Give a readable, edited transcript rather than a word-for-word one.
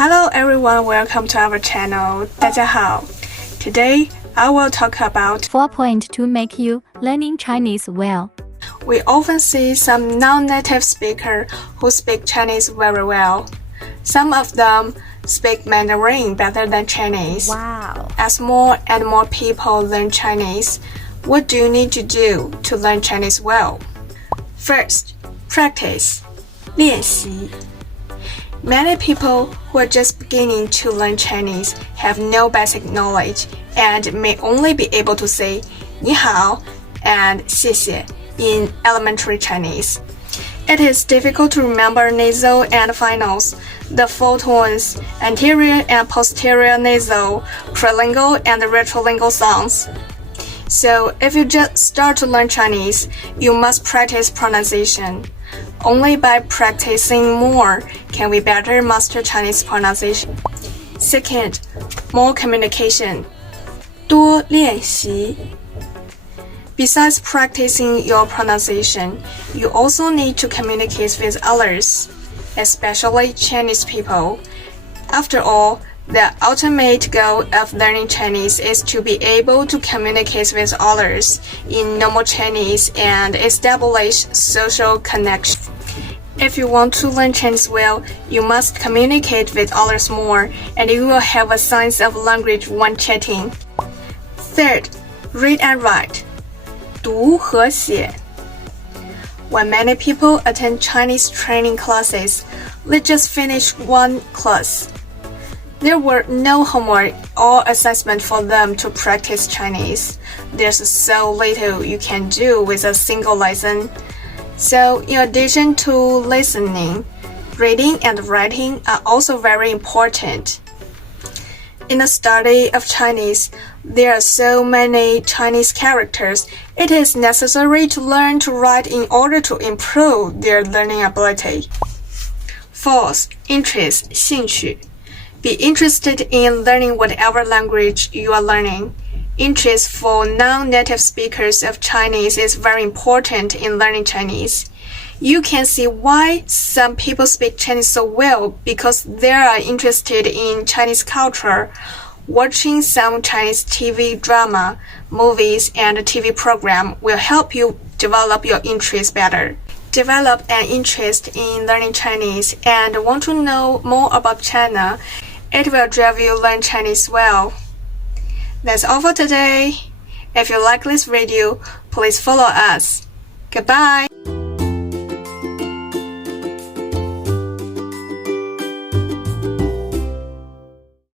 Hello everyone, welcome to our channel. 大家好. Today, I will talk about 4 points to make you learning Chinese well. We often see some non-native speakers who speak Chinese very well. Some of them speak Mandarin better than Chinese. Wow. As more and more people learn Chinese, what do you need to do to learn Chinese well? First, practice. 练习. Many people who are just beginning to learn Chinese have no basic knowledge and may only be able to say 你好 and 谢谢 in elementary Chinese. It is difficult to remember nasal and finals, the full tones, anterior and posterior nasal, prelingual and retrolingual sounds. So if you just start to learn Chinese, you must practice pronunciation. Only by practicing more can we better master Chinese pronunciation. Second, more communication. 多练习. Besides practicing your pronunciation, you also need to communicate with others, especially Chinese people. After all, the ultimate goal of learning Chinese is to be able to communicate with others in normal Chinese and establish social connections. If you want to learn Chinese well, you must communicate with others more, and you will have a sense of language when chatting. Third, read and write. 读和写. When many people attend Chinese training classes, they just finish one class. There were no homework or assessment for them to practice Chinese. There's so little you can do with a single lesson. So, in addition to listening, reading and writing are also very important. In the study of Chinese, there are so many Chinese characters, it is necessary to learn to write in order to improve their learning ability. Fourth, interest, 兴趣. Be interested in learning whatever language you are learning. Interest for non-native speakers of Chinese is very important in learning Chinese. You can see why some people speak Chinese so well because they are interested in Chinese culture. Watching some Chinese TV drama, movies, and TV program will help you develop your interest better. Develop an interest in learning Chinese and want to know more about China. It will drive you learn Chinese well. That's all for today. If you like this video, please follow us. Goodbye.